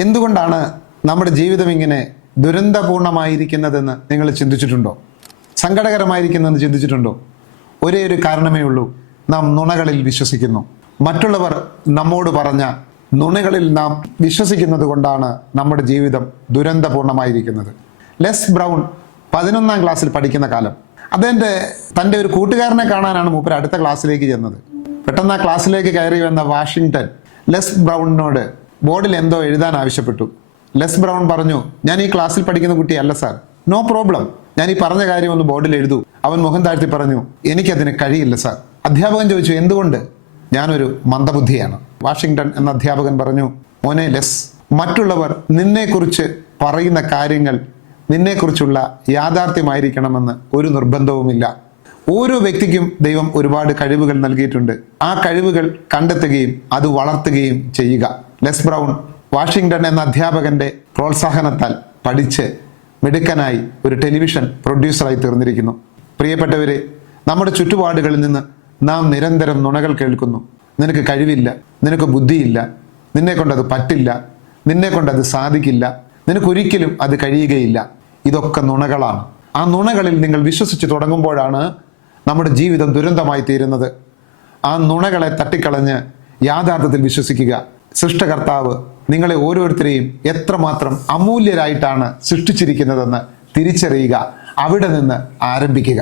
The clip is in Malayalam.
എന്തുകൊണ്ടാണ് നമ്മുടെ ജീവിതം ഇങ്ങനെ ദുരന്തപൂർണമായിരിക്കുന്നതെന്ന് നിങ്ങൾ ചിന്തിച്ചിട്ടുണ്ടോ? സങ്കടകരമായിരിക്കുന്നതെന്ന് ചിന്തിച്ചിട്ടുണ്ടോ? ഒരേ ഒരു കാരണമേ ഉള്ളൂ, നാം നുണകളിൽ വിശ്വസിക്കുന്നു. മറ്റുള്ളവർ നമ്മോട് പറഞ്ഞ നുണകളിൽ നാം വിശ്വസിക്കുന്നത് കൊണ്ടാണ് നമ്മുടെ ജീവിതം ദുരന്തപൂർണമായിരിക്കുന്നത്. ലെസ് ബ്രൗൺ 11ാം ക്ലാസ്സിൽ പഠിക്കുന്ന കാലം, തൻ്റെ ഒരു കൂട്ടുകാരനെ കാണാനാണ് മൂപ്പർ അടുത്ത ക്ലാസ്സിലേക്ക് ചെന്നത്. പെട്ടെന്ന് ആ ക്ലാസ്സിലേക്ക് കയറി വന്ന വാഷിങ്ടൺ ലെസ് ബ്രൗണിനോട് ബോർഡിൽ എന്തോ എഴുതാൻ ആവശ്യപ്പെട്ടു. ലെസ് ബ്രൗൺ പറഞ്ഞു, ഞാൻ ഈ ക്ലാസ്സിൽ പഠിക്കുന്ന കുട്ടിയല്ല സാർ. നോ പ്രോബ്ലം, ഞാൻ ഈ പറഞ്ഞ കാര്യം ഒന്ന് ബോർഡിൽ എഴുതൂ. അവൻ മുഖം താഴ്ത്തി പറഞ്ഞു, എനിക്കതിന് കഴിയില്ല സാർ. അധ്യാപകൻ ചോദിച്ചു, എന്തുകൊണ്ട്? ഞാനൊരു മന്ദബുദ്ധിയാണ്. വാഷിങ്ടൺ എന്ന അധ്യാപകൻ പറഞ്ഞു, മോനെ ലെസ്, മറ്റുള്ളവർ നിന്നെക്കുറിച്ച് പറയുന്ന കാര്യങ്ങൾ നിന്നെക്കുറിച്ചുള്ള യാഥാർത്ഥ്യമായിരിക്കണമെന്ന് ഒരു നിർബന്ധവുമില്ല. ഓരോ വ്യക്തിക്കും ദൈവം ഒരുപാട് കഴിവുകൾ നൽകിയിട്ടുണ്ട്. ആ കഴിവുകൾ കണ്ടെത്തുകയും അത് വളർത്തുകയും ചെയ്യുക. ലെസ് ബ്രൗൺ വാഷിങ്ടൺ എന്ന അധ്യാപകന്റെ പ്രോത്സാഹനത്താൽ പഠിച്ച് മിടുക്കനായി ഒരു ടെലിവിഷൻ പ്രൊഡ്യൂസറായി തീർന്നിരിക്കുന്നു. പ്രിയപ്പെട്ടവരെ, നമ്മുടെ ചുറ്റുപാടുകളിൽ നിന്ന് നാം നിരന്തരം നുണകൾ കേൾക്കുന്നു. നിനക്ക് കഴിവില്ല, നിനക്ക് ബുദ്ധിയില്ല, നിന്നെ കൊണ്ടത് പറ്റില്ല, നിന്നെ കൊണ്ടത് സാധിക്കില്ല, നിനക്കൊരിക്കലും അത് കഴിയുകയില്ല. ഇതൊക്കെ നുണകളാണ്. ആ നുണകളിൽ നിങ്ങൾ വിശ്വസിച്ച് തുടങ്ങുമ്പോഴാണ് നമ്മുടെ ജീവിതം ദുരന്തമായി തീരുന്നത്. ആ നുണകളെ തട്ടിക്കളഞ്ഞ് യാഥാർത്ഥ്യത്തിൽ വിശ്വസിക്കുക. സൃഷ്ടകർത്താവ് നിങ്ങളെ ഓരോരുത്തരെയും എത്രമാത്രം അമൂല്യരായിട്ടാണ് സൃഷ്ടിച്ചിരിക്കുന്നതെന്ന് തിരിച്ചറിയുക. അവിടെ നിന്ന് ആരംഭിക്കുക.